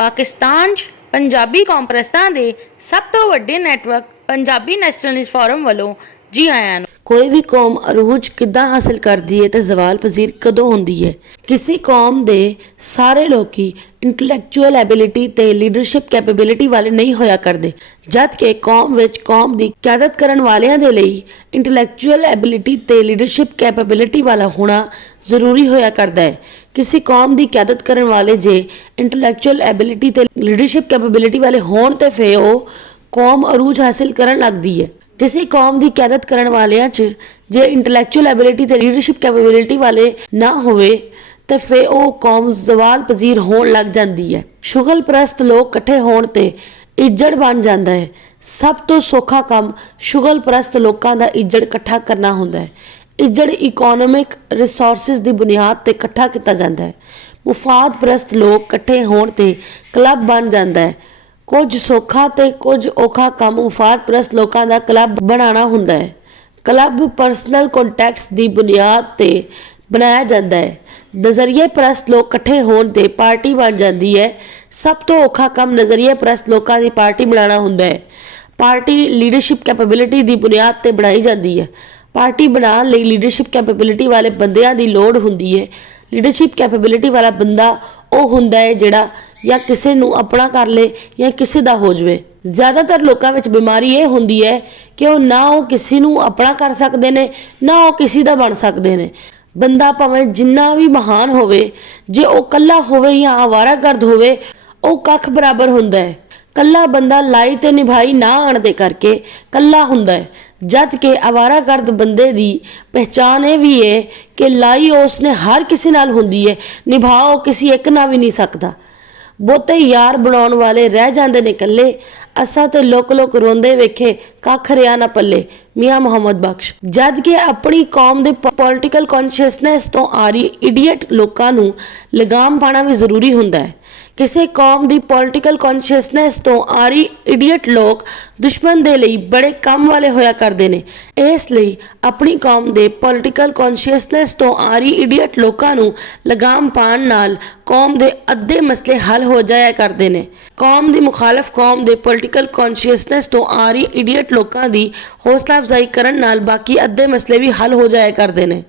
पाकिस्तान 'ਚ पंजाबी कॉन्फ्रेंसां ਦੇ ਸਭ ਤੋਂ ਵੱਡੇ ਨੈਟਵਰਕ पंजाबी नैशनलिस्ट फोरम ਵੱਲੋਂ जी आयां ਨੂੰ। कोई भी कौम अरूज किद्दां हासिल करती है तो सवाल पजीर कदों होंदी है। किसी कौम दे सारे लोकी इंटलैक्चुअल एबिलिटी ते लीडरशिप कैपेबिलिटी वाले नहीं होया करदे, जबकि कौम विच कौम दी क्यादत करन वालियां दे लई इंटलैक्चुअल एबिलिटी ते लीडरशिप कैपेबिलिटी वाला होना जरूरी होया करदा है। किसी कौम दी क्यादत करन वाले जे इंटलैक्चुअल एबिलिटी ते लीडरशिप कैपेबिलिटी वाले होण ते फिर वो कौम अरूज हासिल करन लगदी है। किसी कौम की क्यादत करने वालियां च जे इंटलैक्चुअल एबिलिटी ते लीडरशिप कैपेबिलिटी वाले ना होवे तो फिर वो कौम जवाल पजीर होण लग जाती है। शुगल परस्त लोग इकट्ठे होण ते इज्जड़ बन जाता है। सब तो सौखा काम शुगल परस्त लोगों का इज्जड़ इकट्ठा करना होंदा है। इज्जड़ इकोनॉमिक रिसोर्सिस की बुनियाद ते इकट्ठा किया जाता है। मुफाद परस्त लोग इकट्ठे होण ते क्लब बन जाता है। कुछ सौखा ते कुछ औखा काम मुफाद परस्त लोगों का क्लब बनाना हुंदा है। क्लब परसनल कॉन्टैक्ट्स की बुनियाद ते बनाया जाता है। नज़रिए परस्त लोग इकट्ठे होण ते पार्टी बन जाती है। सब तो औखा काम नज़रिए परस्त लोगों की पार्टी बनाना हुंदा है। पार्टी लीडरशिप कैपेबिलिटी की बुनियाद ते बनाई जाती है। पार्टी बनाने लई लीडरशिप कैपेबिलिटी वाले बंदियां दी लोड़ हुंदी है। लीडरशिप कैपेबिलिटी वाला बंदा वो हुंदा है जिहड़ा या किसी नूं अपना कर ले या किसी दा हो जाए। ज़्यादातर लोगों में बीमारी ये होंदी है कि वो ना वो किसी नूं अपना कर सकते हैं ना वो किसी दा बन सकते हैं। बंदा भावें जिन्ना भी महान होवे, जे वो कल्ला होवे या आवारागर्द होवे, वो कख बराबर हुंदा है। कल्ला बंदा लाई ते निभाई ना आण दे करके कल्ला हुंदा है, जद के आवारागर्द बंदे दी पहचान ये भी है कि लाई उसने हर किसी नाल हुंदी है, निभाओ किसी एक ना भी नहीं सकता। बहुते यार बनाउण वाले रह जांदे ने कल्ले, असां ते लोक लोक रोंदे वेखे कख रिया ना पल्ले। मियाँ मुहम्मद बख्श। जद कि अपनी कौम दे पॉलिटिकल कॉन्शियसनैस तो आ रही इडियट लोकां नूं लगाम पाना भी जरूरी हुंदा है। किसी कौम की पॉलिटिकल कॉन्शियसनैस तो आ रही इडियट लोग दुश्मन दे लई बड़े काम वाले होया करते हैं। इसलिए अपनी कौम के पॉलिटिकल कॉन्शियसनैस तो आ रही इडियट लोगों नूं लगाम पाण नाल कौम के अद्धे मसले हल हो जाया करते हैं। कौम की मुखालफ कौम के पॉलिटिकल कॉन्शियसनैस तो आ रही इडियट लोगों की हौसला अफजाई करन नाल बाकी अद्धे मसले भी हल हो जाया करते हैं।